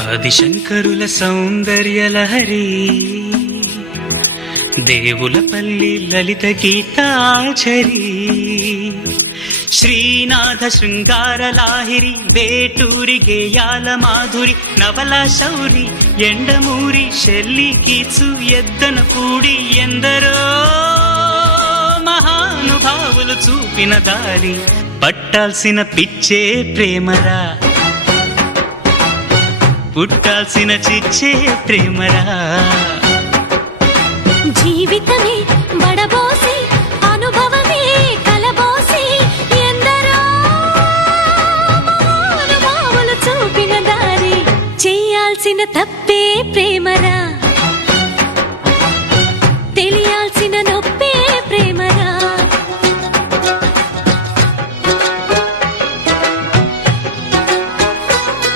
ఆదిశంకరుల సౌందర్య లహరి దేవులపల్లి లలిత గీతాచరి శ్రీనాథ శృంగార లాహిరి వేటూరి గేయాల మాధురి నవల శౌరి ఎండమూరి శెల్లి కీచు ఎద్దన కూడి ఎందరో మహానుభావులు చూపిన దారి పట్టాల్సిన పిచ్చే ప్రేమరా పుట్టాల్సిన చిచ్చే ప్రేమరా జీవితమే బడబోసి అనుభవమే కలబోసి ఎందరో మహానుభావులు చూపిన దారి చేయాల్సిన తప్పు